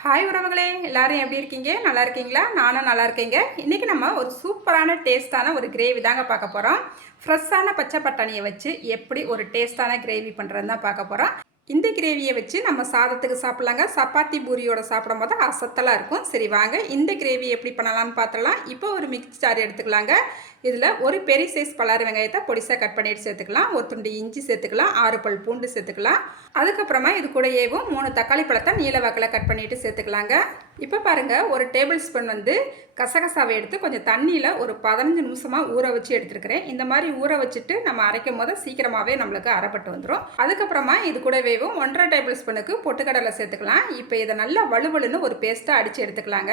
Hi உறவுகளே எல்லாரும் எப்படி இருக்கீங்க? நல்லா இருக்கீங்களா? நானும் நல்லா இருக்கேங்க. இன்றைக்கி நம்ம ஒரு சூப்பரான டேஸ்ட்டான ஒரு கிரேவி தாங்க பார்க்க போகிறோம் ஃப்ரெஷ்ஷான பச்சை பட்டாணியை வச்சு எப்படி ஒரு டேஸ்ட்டான கிரேவி பண்ணுறதுன்னு தான் பார்க்க போகிறோம் இந்த கிரேவியை வச்சு நம்ம சாதத்துக்கு சாப்பிட்லாங்க. சப்பாத்தி பூரியோட சாப்பிடும் போது அசத்தலாக இருக்கும். சரி வாங்க. இந்த கிரேவி எப்படி பண்ணலாம்னு பார்த்துடலாம் இப்போ ஒரு மிக்ஸ் ஜார் எடுத்துக்கலாங்க. இதில் ஒரு பெரிய சைஸ் பலாறு வெங்காயத்தை பொடிசாக கட் பண்ணிட்டு சேர்த்துக்கலாம். ஒரு துண்டு இஞ்சி சேர்த்துக்கலாம். ஆறு பல் பூண்டு சேர்த்துக்கலாம். அதுக்கப்புறமா இது கூடயேவும் மூணு தக்காளி பழத்தை நீல வாக்கில் கட் பண்ணிட்டு சேர்த்துக்கலாங்க. இப்போ பாருங்கள் ஒரு டேபிள் ஸ்பூன் வந்து கசகசாவை எடுத்து கொஞ்சம் தண்ணியில் ஒரு பதினஞ்சு நிமிஷமாக ஊற வச்சு எடுத்துருக்கிறேன். இந்த மாதிரி ஊற வச்சுட்டு நம்ம அரைக்கும் போது சீக்கிரமாகவே நம்மளுக்கு அரைப்பட்டு வந்துடும் அதுக்கப்புறமா இது கூடவேவும் ஒன்றரை டேபிள் ஸ்பூனுக்கு பொட்டுக்கடலை சேர்த்துக்கலாம். இப்போ இதை நல்லா வலுவலுன்னு ஒரு பேஸ்ட்டாக அடித்து எடுத்துக்கலாங்க.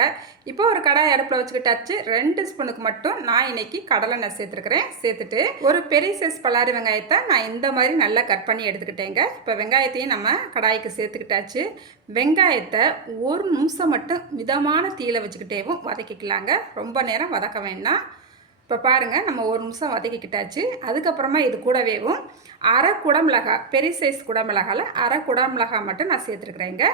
இப்போ ஒரு கடாய் அடுப்பில் வச்சுக்கிட்டாச்சு ரெண்டு ஸ்பூனுக்கு மட்டும் நான் இன்னைக்கு கடலை நான் சேர்த்துருக்கிறேன். சேர்த்துட்டு ஒரு பெரிய சைஸ் பல்லாரி வெங்காயத்தை நான் இந்த மாதிரி நல்லா கட் பண்ணி எடுத்துக்கிட்டேங்க. இப்போ வெங்காயத்தையும் நம்ம கடாய்க்கு சேர்த்துக்கிட்டாச்சு. வெங்காயத்தை ஒரு நிமிஷம் மட்டும் மிதமான தீயில வச்சுக்கிட்டேவும் வதக்கிக்கலாங்க. ரொம்ப நேரம் வதக்க வேண்டாம். இப்போ பாருங்கள் நம்ம ஒரு நிமிஷம் வதக்கிக்கிட்டாச்சு. அதுக்கப்புறமா இது கூடவேவும் அரை குடமிளகா பெரிய சைஸ் குடமிளகாவில் அரை குடமிளகா மட்டும் நான் சேர்த்துருக்குறேங்க.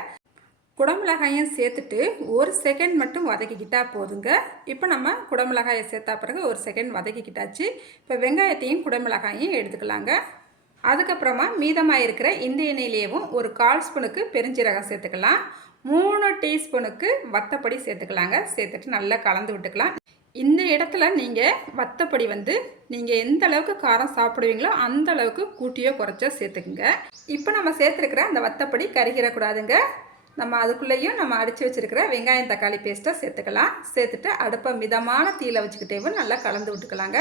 குடமிளகாயும் சேர்த்துட்டு ஒரு செகண்ட் மட்டும் வதக்கிக்கிட்டா போதுங்க. இப்போ நம்ம குடமிளகாயை சேர்த்தா பிறகு ஒரு செகண்ட் வதக்கிக்கிட்டாச்சு. இப்போ வெங்காயத்தையும் குடமிளகாயும் எடுத்துக்கலாங்க. அதுக்கப்புறமா மீதமாக இருக்கிற இந்த எண்ணெயிலேயும் ஒரு கால் ஸ்பூனுக்கு பெருஞ்சீரகம் சேர்த்துக்கலாம். மூணு டீஸ்பூனுக்கு வத்தப்பொடி சேர்த்துக்கலாங்க. சேர்த்துட்டு நல்லா கலந்து விட்டுக்கலாம். இந்த இடத்துல நீங்கள் வத்தப்பொடி வந்து நீங்கள் எந்த அளவுக்கு காரம் சாப்பிடுவீங்களோ அந்த அளவுக்கு கூட்டியோ குறைச்சோ சேர்த்துக்குங்க. இப்போ நம்ம சேர்த்துருக்கிற அந்த வத்தப்பொடி கருகிடக்கூடாதுங்க நம்ம அதுக்குள்ளேயும் நம்ம அடித்து வச்சுருக்கிற வெங்காயம் தக்காளி பேஸ்ட்டை சேர்த்துக்கலாம். சேர்த்துட்டு அடுப்பை மிதமான தீயில் வச்சுக்கிட்டேவும் நல்லா கலந்து விட்டுக்கலாங்க.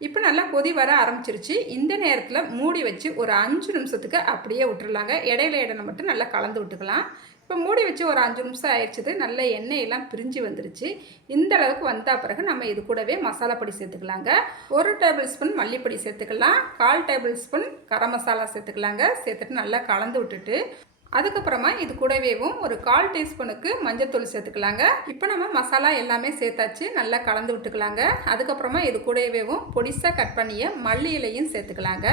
இப்போ நல்லா கொதி வர ஆரம்பிச்சிருச்சு. இந்த நேரத்தில் மூடி வச்சு ஒரு அஞ்சு நிமிஷத்துக்கு அப்படியே விட்டுறலாங்க. இடையில இடையில மட்டும் நல்லா கலந்து விட்டுக்கலாம். இப்போ மூடி வச்சு ஒரு அஞ்சு நிமிஷம் ஆயிடுச்சது. நல்ல எண்ணெயெல்லாம் பிரிஞ்சு வந்துருச்சு. இந்த அளவுக்கு வந்தால் பிறகு நம்ம இது கூடவே மசாலா பொடி சேர்த்துக்கலாங்க. ஒரு டேபிள் ஸ்பூன் மல்லிப்பொடி சேர்த்துக்கலாம். கால் டேபிள் ஸ்பூன் கரம் மசாலா சேர்த்துக்கலாங்க. சேர்த்துட்டு நல்லா கலந்து விட்டுட்டு அதுக்கப்புறமா இது கூடவேவும் ஒரு கால் டீஸ்பூனுக்கு மஞ்சத்தூள் சேர்த்துக்கலாங்க. இப்போ நம்ம மசாலா எல்லாமே சேர்த்தாச்சு நல்லா கலந்து விட்டுக்கலாங்க. அதுக்கப்புறமா இது கூடவேவும் பொடிசாக கட் பண்ணிய மல்லி இலையும் சேர்த்துக்கலாங்க.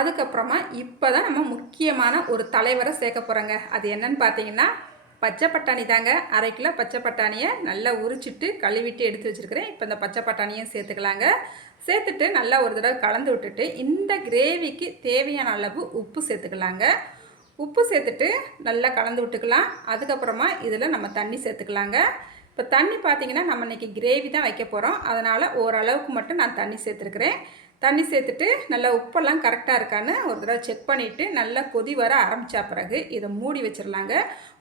அதுக்கப்புறமா இப்போ தான் நம்ம முக்கியமான ஒரு தலைவரை சேர்க்க போகிறோங்க அது என்னன்னு பார்த்தீங்கன்னா பச்சை பட்டாணி தாங்க. அரை கிலோ பச்சை பட்டாணியை நல்லா உரிச்சிட்டு கழுவிட்டு எடுத்து வச்சுருக்கிறேன். இப்போ இந்த பச்சை பட்டாணியும் சேர்த்துக்கலாங்க. சேர்த்துட்டு நல்லா ஒரு தடவை கலந்து விட்டுட்டு இந்த கிரேவிக்கு தேவையான அளவு உப்பு சேர்த்துக்கலாங்க. உப்பு சேர்த்துட்டு நல்லா கலந்து விட்டுக்கலாம். அதுக்கப்புறமா இதில் நம்ம தண்ணி சேர்த்துக்கலாங்க. இப்போ தண்ணி பார்த்தீங்கன்னா நம்ம இன்றைக்கி கிரேவி தான் வைக்க போகிறோம். அதனால் ஓரளவுக்கு மட்டும் நான் தண்ணி சேர்த்துருக்குறேன். தண்ணி சேர்த்துட்டு நல்லா உப்பெல்லாம் கரெக்டாக இருக்கான்னு ஒரு தடவை செக் பண்ணிவிட்டு நல்லா கொதி வர ஆரம்பித்தா பிறகு இதை மூடி வச்சிடலாங்க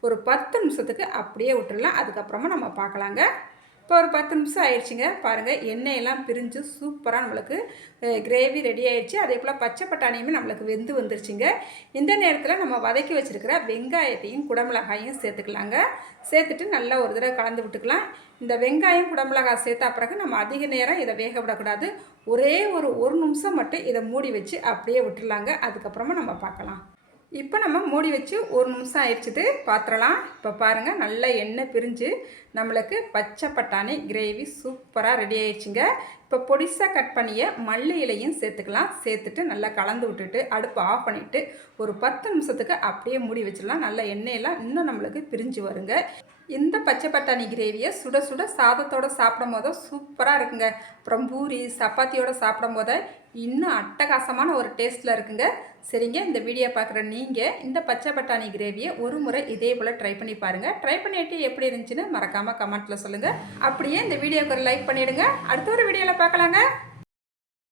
ஒரு பத்து நிமிஷத்துக்கு அப்படியே விட்டுடலாம் அதுக்கப்புறமா நம்ம பார்க்கலாங்க. இப்போ ஒரு பத்து நிமிஷம் ஆயிடுச்சுங்க. பாருங்கள் எண்ணெயெல்லாம் பிரிஞ்சு சூப்பராக நம்மளுக்கு கிரேவி ரெடி ஆயிடுச்சு. அதே போல் பச்சை பட்டாணியுமே நம்மளுக்கு வெந்து வந்துருச்சுங்க. இந்த நேரத்தில் நம்ம வதக்கி வச்சுருக்கிற வெங்காயத்தையும் குடமிளகாயும் சேர்த்துக்கலாங்க. சேர்த்துட்டு நல்லா ஒரு தடவை கலந்து விட்டுக்கலாம். இந்த வெங்காயம் குடமிளகாய் சேர்த்தா பிறகு நம்ம அதிக நேரம் இதை வேக விடக்கூடாது. ஒரே ஒரு ஒரு நிமிஷம் மட்டும் இதை மூடி வச்சு அப்படியே விட்டுடலாங்க. அதுக்கப்புறமா நம்ம பார்க்கலாம். இப்போ நம்ம மூடி வச்சு ஒரு நிமிஷம் ஆயிடுச்சுது பாத்திரலாம். இப்போ பாருங்கள் நல்ல எண்ணெய் பிரிஞ்சு நம்மளுக்கு பச்சை பட்டாணி கிரேவி சூப்பராக ரெடி ஆயிடுச்சுங்க. இப்போ பொடிசாக கட் பண்ணிய மல்லி இலையும் சேர்த்துக்கலாம். சேர்த்துட்டு நல்லா கலந்து விட்டுட்டு அடுப்பு ஆஃப் பண்ணிவிட்டு ஒரு பத்து நிமிஷத்துக்கு அப்படியே மூடி வச்சிடலாம். நல்ல எண்ணெயெல்லாம் இன்னும் நம்மளுக்கு பிரிஞ்சு வருங்க. இந்த பச்சை பட்டாணி கிரேவியை சுட சுட சாதத்தோடு சாப்பிடும் போதோ சூப்பராக இருக்குங்க. அப்புறம் பூரி சப்பாத்தியோடு சாப்பிடும் போதோ இன்னும் அட்டகாசமான ஒரு டேஸ்ட்டில் இருக்குங்க. சரிங்க இந்த வீடியோ பார்க்குற நீங்கள் இந்த பச்சை பட்டாணி கிரேவியை ஒரு முறை இதே போல் ட்ரை பண்ணி பாருங்கள் ட்ரை பண்ணிட்டு எப்படி இருந்துச்சுன்னு மறக்காமல் கமெண்ட்டில் சொல்லுங்கள் அப்படியே இந்த வீடியோக்கு ஒரு லைக் பண்ணிவிடுங்க அடுத்த ஒரு வீடியோவில் வீடியோவில் பார்க்கலாங்க.